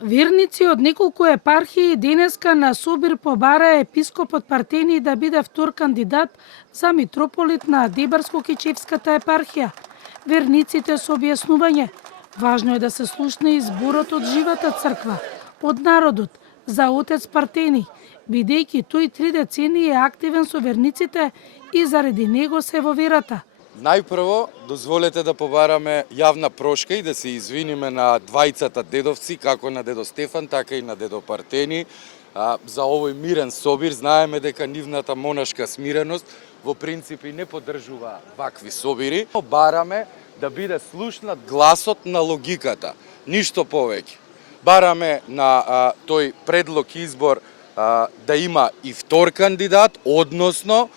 Верници од неколку епархии денеска на собир побараа епископот Партени да биде втор кандидат за митрополит на Дебарско-Кичевската епархија. Верниците со објаснување: важно е да се слушне изборот од живата црква, од народот, за отец Партени, бидејќи тој 3 децении е активен со верниците и заради него се во верата. Најпрво, дозволете да побараме јавна прошка и да се извиниме на двајцата дедовци, како на дедо Стефан, така и на дедо Партени, за овој мирен собир. Знаеме дека нивната монашка смиреност во принципи не поддржува вакви собири. Бараме да биде слушнат гласот на логиката, ништо повеќе. Бараме на тој предлог избор да има и втор кандидат, односно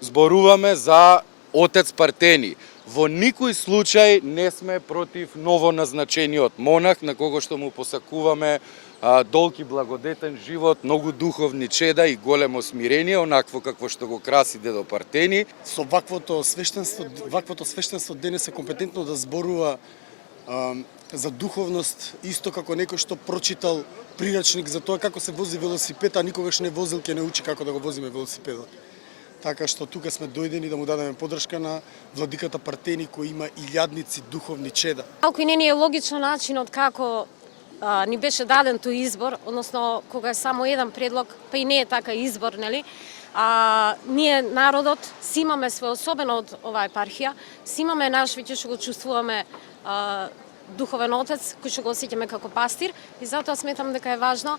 зборуваме за отец Партени. Во никој случај не сме против ново назначениот монах, на кого што му посакуваме долг и благодетен живот, многу духовни чеда и големо смирение, онакво какво што го краси дедо Партени. Со ваквото свештенство денес е компетентно да зборува за духовност, исто како некој што прочитал прирачник за тоа како се вози велосипед, а никогаш не возил, ќе не учи како да го возиме велосипедот. Така што тука сме дојдени да му дадеме поддршка на владиката Партени, кој има илјадници духовни чеда. Малку и не е логично начинот како ни беше даден тој избор, односно кога е само еден предлог, па и не е така избор, нели? Ние народот си имаме свој особено од оваа епархија, си имаме наш, веќе што го чувствуваме духовен отец, кој што го осеќаме како пастир, и затоа сметам дека е важно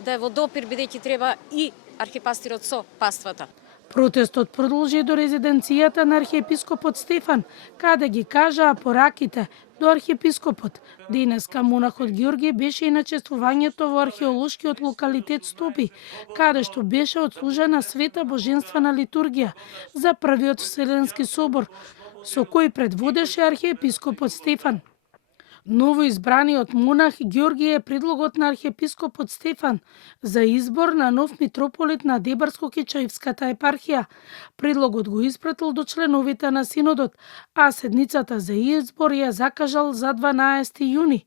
да е во допир, бидејќи треба и архипастирот со паствата. Протестот продолжи до резиденцијата на архиепископот Стефан, каде ги кажаа пораките до архиепископот. Денеска монахот Георги беше и на чествувањето во археолошкиот локалитет Стопи, каде што беше отслужена света божествена литургија за првиот Вселенски собор, со кој предводеше архиепископот Стефан. Новоизбраниот монах Георги е предлогот на архиепископот Стефан за избор на нов митрополит на Дебарско-Кичевската епархија. Предлогот го испратил до членовите на синодот, а седницата за избор ја закажал за 12 јуни.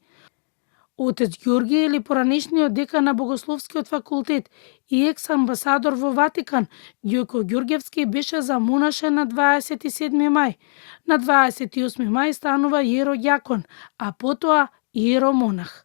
Отец Георги или поранешниот декан на Богословскиот факултет и екс-амбасадор во Ватикан, Ѓојко Ѓорѓевски, беше замонашен на 27 мај. На 28 мај станува иероѓакон, а потоа иеромонах.